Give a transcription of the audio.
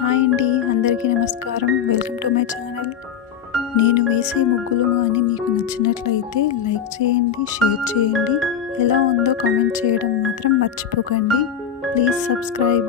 Hi అండి, అందరికీ నమస్కారం. Welcome to my channel. నేను వేసే ముగ్గులు కానీ మీకు నచ్చినట్లయితే లైక్ చేయండి, షేర్ చేయండి. ఎలా ఉందో కామెంట్ చేయడం మాత్రం మర్చిపోకండి. Please subscribe.